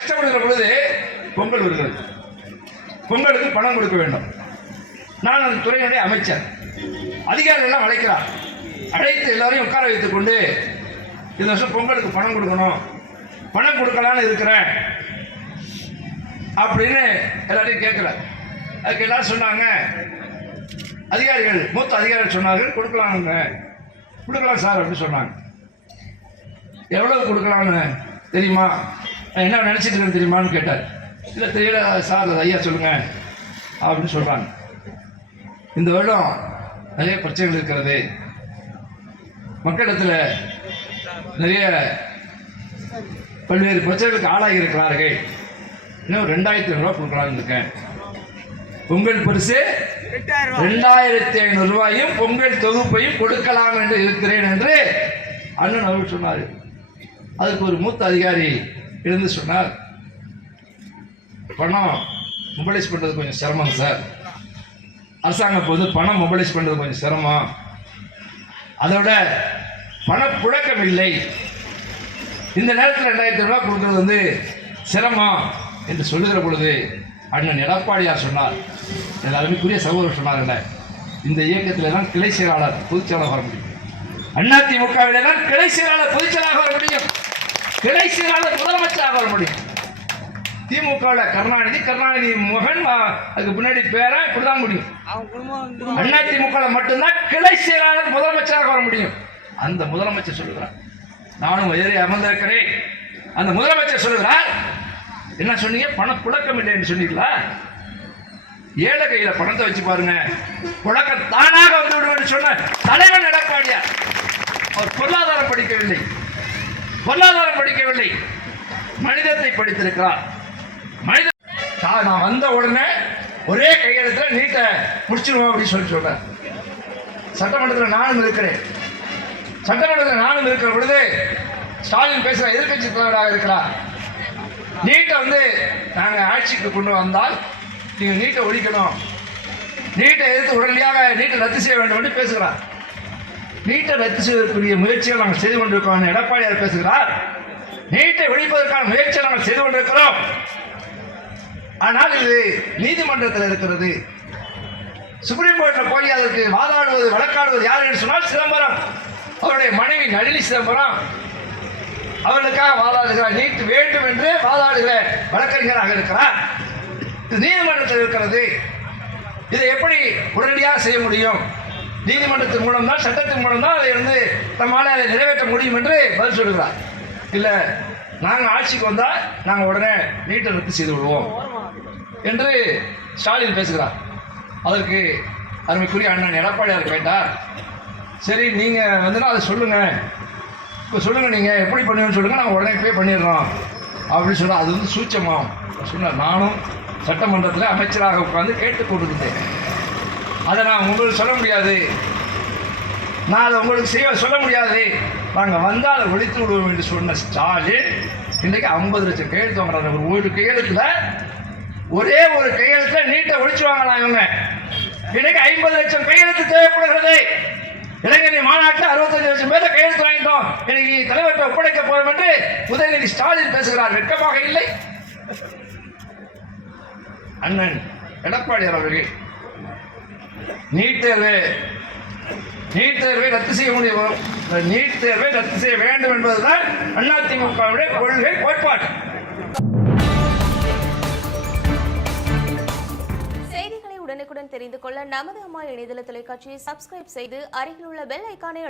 கஷ்டப்படுகிற பொழுது பொங்கல் வருகிறது. பொங்கலுக்கு பணம் கொடுக்க வேண்டும். நான் அந்த துறையினுடைய அமைச்சர். அதிகாரிகள் எல்லாம் அழைக்கிறார். அழைத்து எல்லாரையும் உட்கார வைத்துக் கொண்டு இந்த வருஷம் பொங்கலுக்கு பணம் கொடுக்கணும், பணம் கொடுக்கலான்னு இருக்கிறேன் அப்படின்னு எல்லாரையும் கேட்கல. அதுக்கு எல்லாரும் சொன்னாங்க, அதிகாரிகள் மூத்த அதிகாரிகள் சொன்னார்கள் கொடுக்கலாம் சார் அப்படின்னு சொன்னாங்க. எவ்வளவு கொடுக்கலாம்னு தெரியுமா, என்ன நினச்சிட்டு இருக்கேன்னு தெரியுமான்னு கேட்டார். இல்லை தெரியல சார், ஐயா சொல்லுங்க அப்படின்னு சொல்கிறாங்க. இந்த வருடம் நிறைய பிரச்சனைகள் இருக்கிறது, மக்களிடத்தில் நிறைய பல்வேறு பிரச்சனைகளுக்கு ஆளாகி இருக்கிறார்கள். இன்னும் 2500 ரூபா கொடுக்கலான்னு இருக்கேன். பொங்கல் பரிசு 2500 ரூபாயும் பொங்கல் தொகுப்பையும் கொடுக்கலாம் என்று இருக்கிறேன் என்று அண்ணன் அவர்கள் சொன்னார். அதுக்கு ஒரு மூத்த அதிகாரி இருந்து சொன்னார், பணம் மொபைலைஸ் பண்ணுறது கொஞ்சம் சிரமம் சார், அரசாங்கம் வந்து பணம் மொபைலைஸ் பண்ணுறது கொஞ்சம் சிரமம், அதோட பணப்புழக்கம் இல்லை, இந்த நேரத்தில் 2000 ரூபாய் கொடுக்கறது வந்து சிரமம் என்று சொல்லுகிற பொழுது அண்ணன் எடப்பாடியார் சொன்னார், எல்லாருமே சகோதரர் சொன்னார்ல, இந்த இயக்கத்தில் தான் கிளை செயலாளர் பொதுச் செயலாளர் வர முடியும், அதிமுகவிலே தான் கிளை செயலாளர் பொதுச் செயலாளர் வர முடியும், கிளை செயலாளர் முதலமைச்சராக வர முடியும். திமுகவில் கருணாநிதி மகன், அதுக்கு பின்னாடி பேரா இப்படிதான் முடியும். அதிமுகவில் மட்டும்தான் கிளை செயலாளர் முதலமைச்சராக வர முடியும். அந்த முதலமைச்சர் சொல்லுகிறார், நானும் எதிரே அமர்ந்திருக்கிறேன். அந்த முதலமைச்சர் சொல்லுகிறார், என்ன சொன்னீங்க, பணப்புழக்கம் இல்லை என்று சொன்னீங்களா, ஏழை கையில பணத்தை வச்சு பாருங்க, புழக்கம் தானாக வந்துவிடும் என்று சொன்ன தலைவன் எடப்பாடியார். அவர் பொருளாதாரம் படிக்கவில்லை, மனிதத்தை படித்திருக்கிறார். நான் வந்த உடனே ஒரே கையெழுத்துல நீட்டை முடிச்சிருவோம் அப்படின்னு சொல்றேன். சட்டமன்றத்தில் நானும் இருக்கிறேன். சட்டமன்றத்தில் நானும் இருக்கிற பொழுது ஸ்டாலின் பேசுற எதிர்கட்சி தலைவராக இருக்கிறார். நீட்டை வந்து நாங்கள் ஆட்சிக்கு கொண்டு வந்தால் நீங்க நீட்டை ஒழிக்கணும், நீட்டை எதிர்த்து உடனடியாக நீட்டை ரத்து செய்ய வேண்டும் என்று பேசுகிறார். நீட்டை ரத்து செய்வதற்குரிய முயற்சிகள் நாங்கள் செய்து கொண்டிருக்கிறோம் எடப்பாடியார் பேசுகிறார். நீட்டை ஒழிப்பதற்கான முயற்சியை நாங்கள் செய்து கொண்டிருக்கிறோம். ஆனால் இது நீதிமன்றத்தில் இருக்கிறது. சுப்ரீம் கோர்ட்டில் போய் அதற்கு வழக்காடுவது யார் என்று சொன்னால் சிதம்பரம், அவருடைய மனைவி நளினி சிதம்பரம் அவர்களுக்காக வாதாடுகிறார். நீட் வேண்டும் என்று வாதாடுகிற வழக்கறிஞராக இருக்கிறார். இது நீதிமன்றத்தில் இருக்கிறது. இதை எப்படி உடனடியாக செய்ய முடியும்? நீதிமன்றத்தின் மூலம் தான், சட்டத்தின் மூலம் தான் அதை வந்து நம்மளால் அதை நிறைவேற்ற முடியும் என்று பதில் சொல்கிறார். இல்லை, நாங்கள் ஆட்சிக்கு வந்தால் நாங்கள் உடனே நீட்டை ரத்து செய்து விடுவோம் என்று ஸ்டாலின் பேசுகிறார். அதற்கு அருமைக்குரிய அண்ணன் எடப்பாடியார் கேட்டார், சரி நீங்கள் வந்துன்னா அதை சொல்லுங்கள், இப்போ சொல்லுங்கள், நீங்கள் எப்படி பண்ணுவேன்னு சொல்லுங்கள், நாங்கள் உடனே போய் பண்ணிடுறோம் அப்படின்னு சொன்னால் அது வந்து சூட்சமாகும் சொன்னார். நானும் சட்டமன்றத்தில் அமைச்சராக உட்கார்ந்து கேட்டுக் கொண்டிருந்தேன். அதை நான் உங்களுக்கு சொல்ல முடியாது, நான் அதை உங்களுக்கு சொல்ல முடியாது, நாங்கள் வந்தால் அதை ஒழித்து விடுவோம் என்று சொன்ன ஸ்டாலின் இன்றைக்கு 50 லட்சம் கையெழுத்து வாங்குறாங்க. ஒரு கையெழுத்தில், ஒரே ஒரு கையெழுத்தில் நீட்டை ஒழிச்சு வாங்கலாம் இவங்க. இன்றைக்கு 50 லட்சம் கையெழுத்து தேவைப்படுகிறது. இளைஞரணி மாநாட்டில் 65 லட்சம் பேரை கையெழுத்து வாங்கிட்டோம், இன்னைக்கு தலைவர்கிட்ட ஒப்படைக்க போறோம் என்று உதயநிதி ஸ்டாலின் பேசுகிறார். வெட்கமாக இல்லை? அண்ணன் எடப்பாடியார் அவர்கள் நீட் தேர்வை ரத்து செய்ய முடியும், நீட் தேர்வை ரத்து செய்ய வேண்டும் என்பதுதான் அதிமுகவுடைய கொள்கை கோட்பாடு. செய்திகளை உடனுக்குடன் தெரிந்து கொள்ள நமது அம்மா இணையதள தொலைக்காட்சியை சப்ஸ்கிரைப் செய்து அருகில் உள்ள பெல் ஐகானை